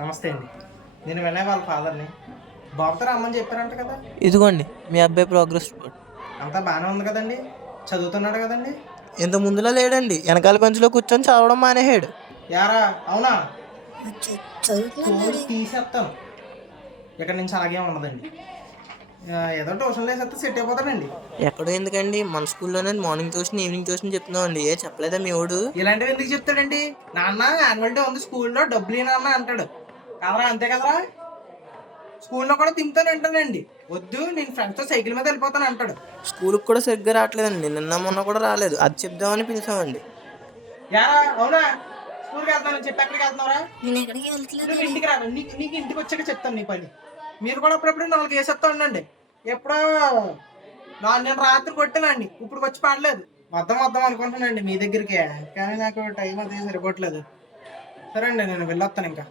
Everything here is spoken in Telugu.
నమస్తే అండి. నేను వినయ్ వాళ్ళ ఫాదర్‌ని. బాబుతో రమ్మని చెప్పారంట కదా! ఇదిగోండి మీ అబ్బాయి ప్రోగ్రెస్ రిపోర్ట్. అంతా బానే ఉంది కదండీ! చదువుతున్నాడు కదండీ! ఇంత ముందులా లేడండి. వెనకాల బెంచ్‌లో కూర్చొని చదవడం మానేసాడు. ఏరా అవునా? చదువుతున్నాను తోలు డాడీ. తీసేత్తాను. ఇక్కడి నుంచి అలాగే ఉండదండి. ఏదో ట్యూషన్‌లో ఏసేస్తే సెట్ అయిపోతాడండి. ఎక్కడో ఎందుకండి మన స్కూల్లోనే మార్నింగ్ ట్యూషన్, ఈవినింగ్ ట్యూషన్ చెప్తున్నామండి. చెప్పలేదా మీ వోడు? ఇలాంటివి ఎందుకు చెప్తాడండి? నాన్న యాన్యువల్ డే ఉంది స్కూల్‌లో డబ్బులియి నాన్న అంటాడు. కదరా అంతే కదరా! స్కూల్‌లో కూడా తిప్పుతానంటానండి. వద్దు నేను ఫ్రెండ్స్‌తో సైకిల్ మీద వెళ్ళిపోతాను అంటాడు. స్కూల్‌కి కూడా సరిగ్గా రావట్లేదండి. నిన్న మొన్న కూడా రాలేదు. అది చెప్దామని పిలిచామండి. ఏరా అవునా? స్కూల్‌కి వెళ్తున్నానని చెప్పి ఎక్కడికి వెళ్తున్నావురా? నేను ఎక్కడికి వెళ్తలేదు నువ్వు డాడీ. ఇంటికి రా. నీకు ఇంటికి వచ్చాక చెప్తాను నీ పని. మీరు కూడా అప్పుడప్పుడు 4 ఏసేస్తా ఉండండి. ఎప్పుడో నేను రాత్రి కొట్టానండి. ఇప్పుడుకొచ్చి పడలేదు. వద్దాం అనుకుంటున్నానండి మీ దగ్గరికి. కానీ నాకు టైం అది సరిపోవట్లేదు. సరే అండి నేను వెళ్ళొస్తాను ఇంకా.